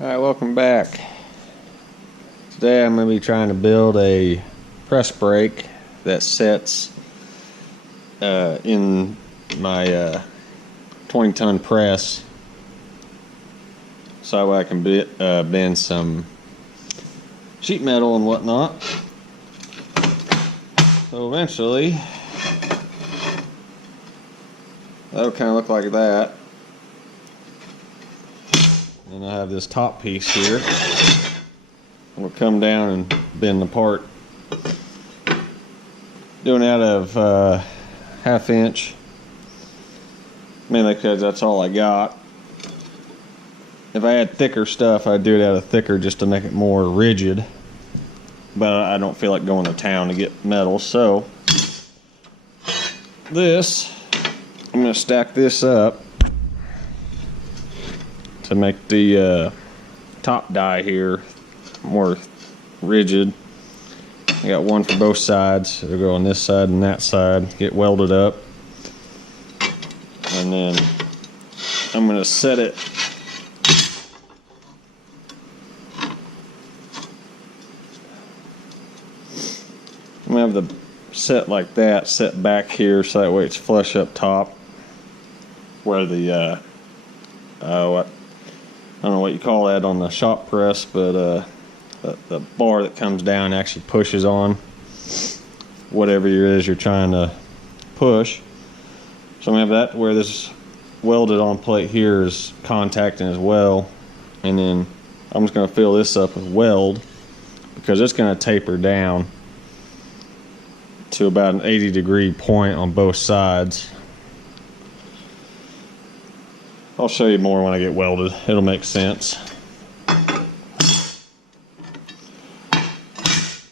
Alright, welcome back. Today I'm going to be trying to build a press brake that sets in my 20-ton press, so that way I can bend some sheet metal and whatnot. So eventually that'll kind of look like that. And I have this top piece here. It'll come down and bend apart. Doing it out of 1/2 inch, mainly because that's all I got. If I had thicker stuff, I'd do it out of thicker just to make it more rigid. But I don't feel like going to town to get metal, so this, I'm going to stack this up to make the top die here more rigid. I got one for both sides. It'll go on this side and that side, get welded up. And then I'm going to set it I'm going to have the set like that, set back here so that way it's flush up top where the what, I don't know what you call that on the shop press, but the bar that comes down actually pushes on whatever it is you're trying to push. So I'm going to have that where this welded on plate here is contacting as well, and then I'm just going to fill this up with weld because it's going to taper down to about an 80-degree point on both sides. I'll show you more when I get welded. It'll make sense.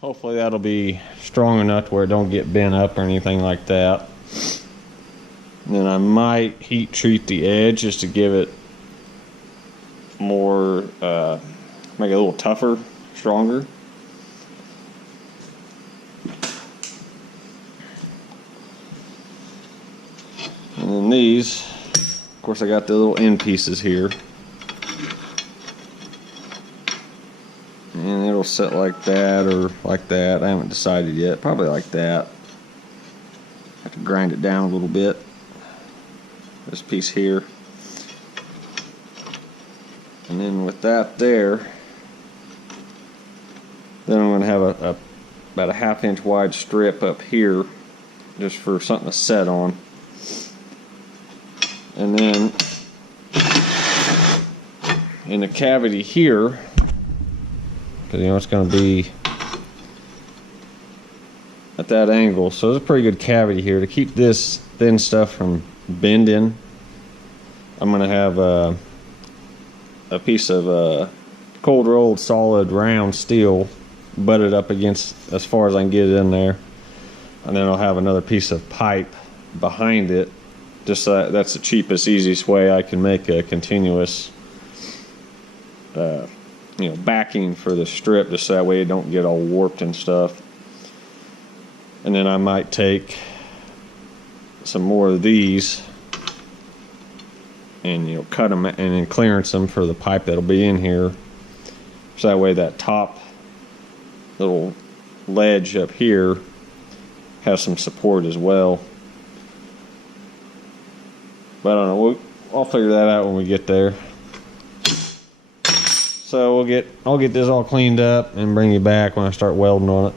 Hopefully that'll be strong enough to where it don't get bent up or anything like that. And then I might heat treat the edge just to give it more, make it a little tougher, stronger. And then these, of course, I got the little end pieces here. And it'll set like that or like that. I haven't decided yet. Probably like that. I have to grind it down a little bit. This piece here. And then with that there, then I'm going to have about a 1/2 inch wide strip up here just for something to set on. And then in the cavity here, because you know it's going to be at that angle, so there's a pretty good cavity here to keep this thin stuff from bending. I'm going to have a piece of cold rolled solid round steel butted up against as far as I can get it in there, and then I'll have another piece of pipe behind it. Just so that's the cheapest, easiest way I can make a continuous backing for the strip, just so that way it don't get all warped and stuff. And then I might take some more of these and cut them and then clearance them for the pipe that'll be in here, so that way that top little ledge up here has some support as well. But I don't know, I'll figure that out when we get there. So I'll get this all cleaned up and bring you back when I start welding on it.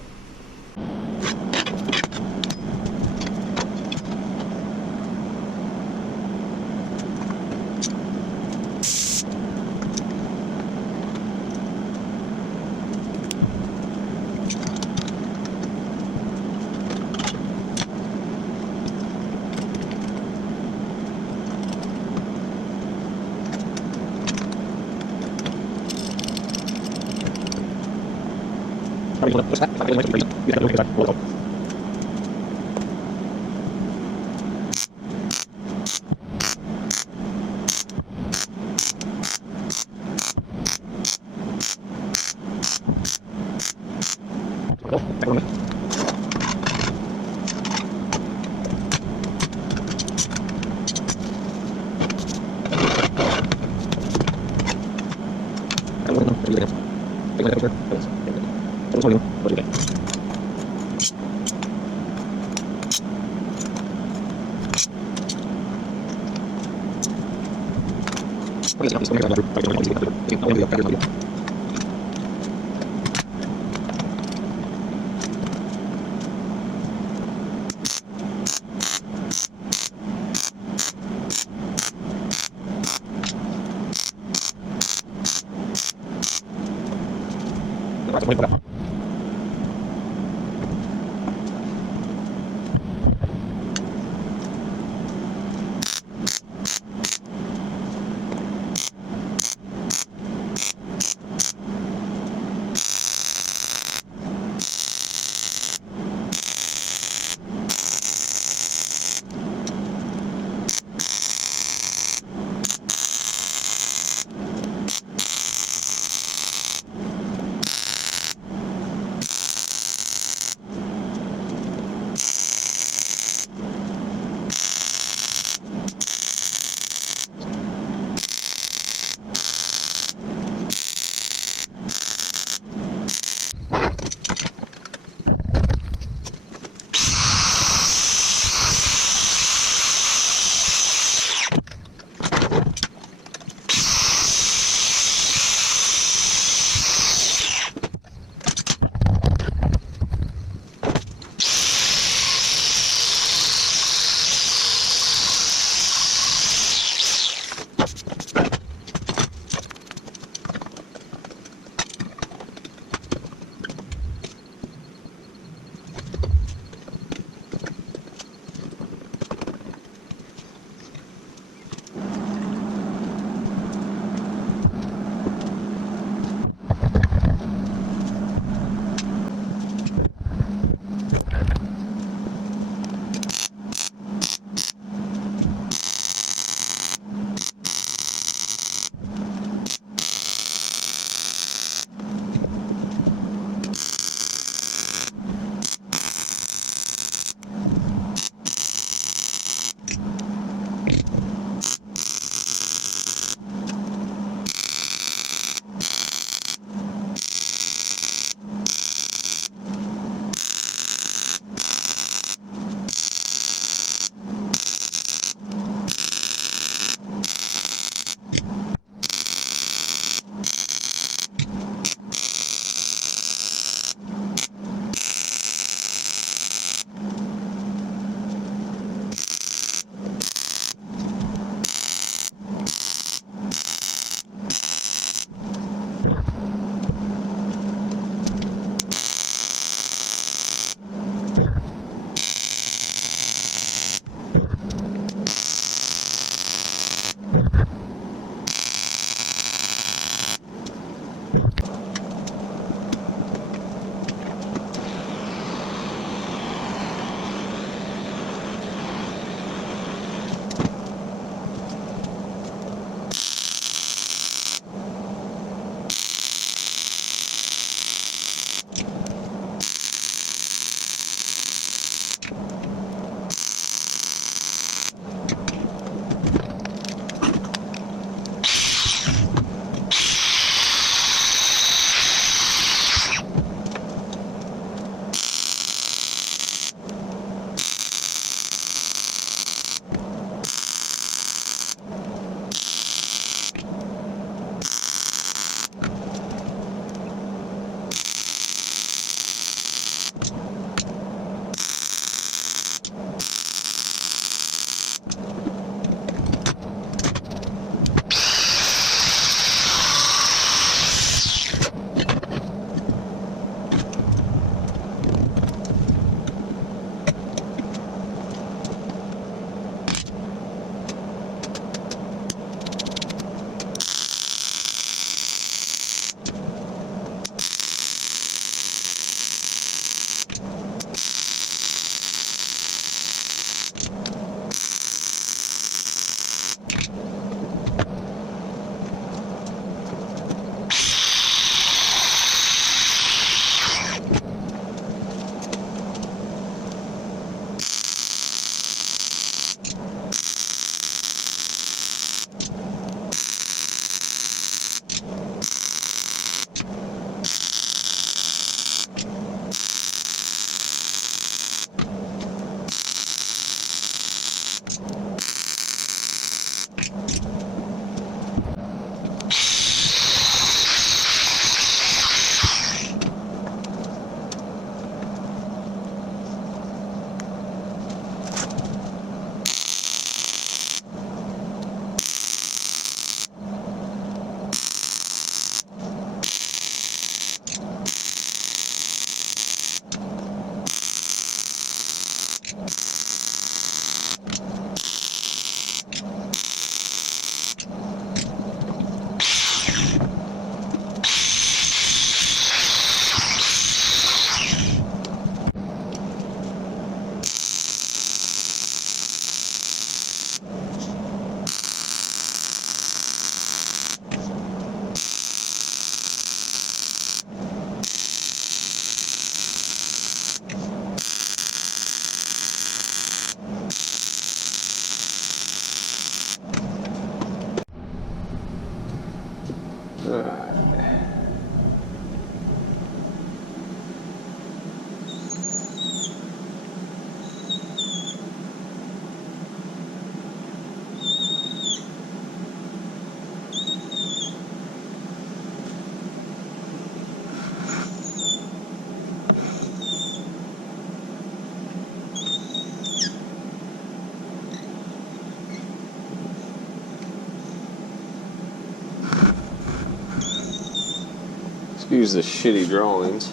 Excuse the shitty drawings.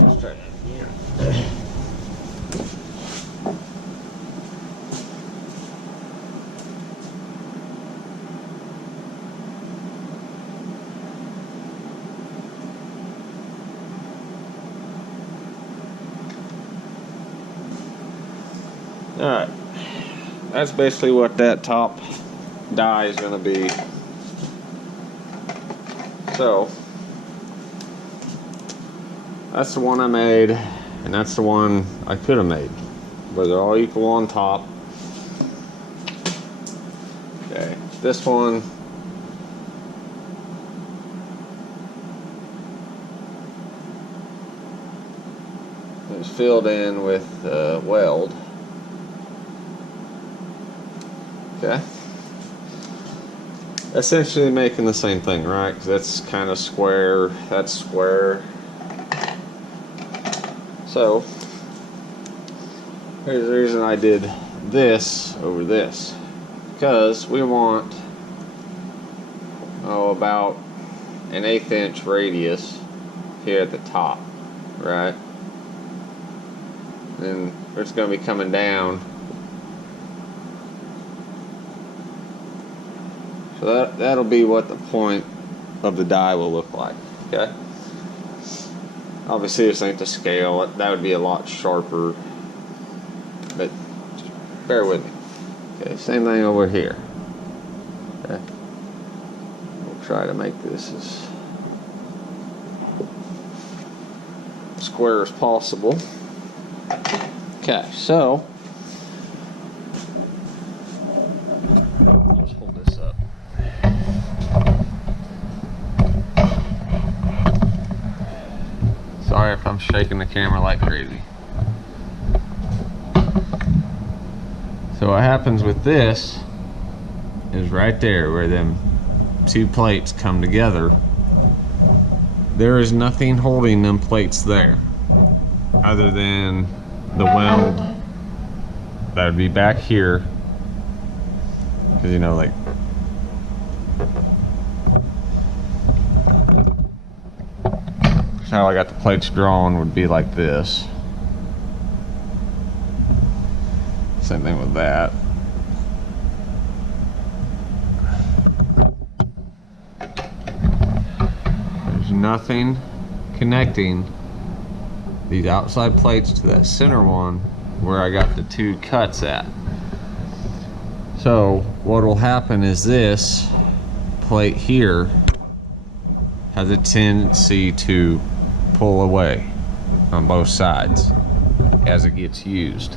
Let's try that again. Alright, that's basically what that top die is going to be. So, that's the one I made, and that's the one I could have made. But they're all equal on top. Okay, this one is filled in with weld. Okay. Essentially making the same thing, right? Because that's kind of square, that's square. So, here's the reason I did this over this. Because we want, about an 1/8 inch radius here at the top, right? And it's going to be coming down. So that'll be what the point of the die will look like, okay? Obviously this ain't the scale, that would be a lot sharper, but just bear with me. Okay, same thing over here. Okay. We'll try to make this as square as possible. Okay, so let's hold this up. Sorry if I'm shaking the camera like crazy. So what happens with this is right there where them two plates come together. There is nothing holding them plates there other than the weld that would be back here, because you know, like how I got the plates drawn would be like this. Same thing with that. There's nothing connecting these outside plates to that center one where I got the two cuts at. So what will happen is this plate here has a tendency to pull away on both sides as it gets used,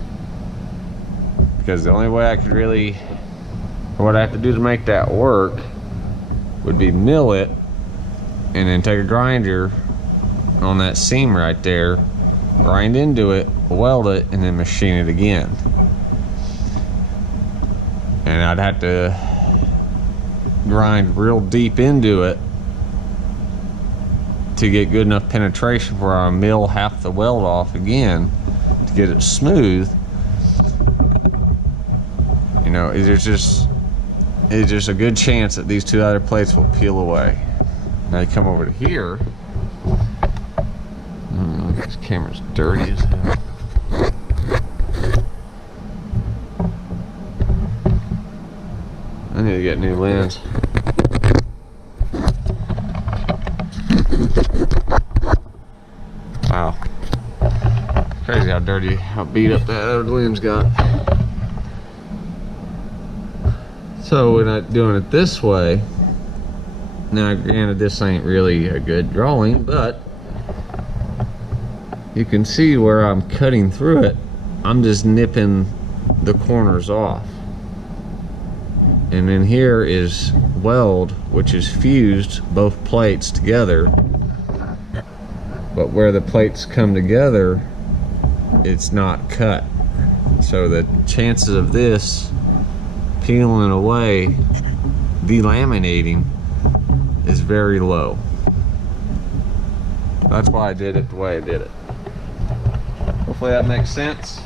because the only way I could really, what I have to do to make that work would be mill it and then take a grinder on that seam right there, grind into it, weld it, and then machine it again. And I'd have to grind real deep into it to get good enough penetration where I mill half the weld off again to get it smooth. You know, it's just a good chance that these two other plates will peel away. Now you come over to here. This camera's dirty as hell. I need to get a new lens. Wow. Crazy how dirty, how beat up that other lens got. So we're not doing it this way. Now granted, this ain't really a good drawing, but you can see where I'm cutting through it. I'm just nipping the corners off. And then here is weld, which is fused both plates together, but where the plates come together, it's not cut. So the chances of this peeling away, delaminating, is very low. That's why I did it the way I did it. Hopefully that makes sense.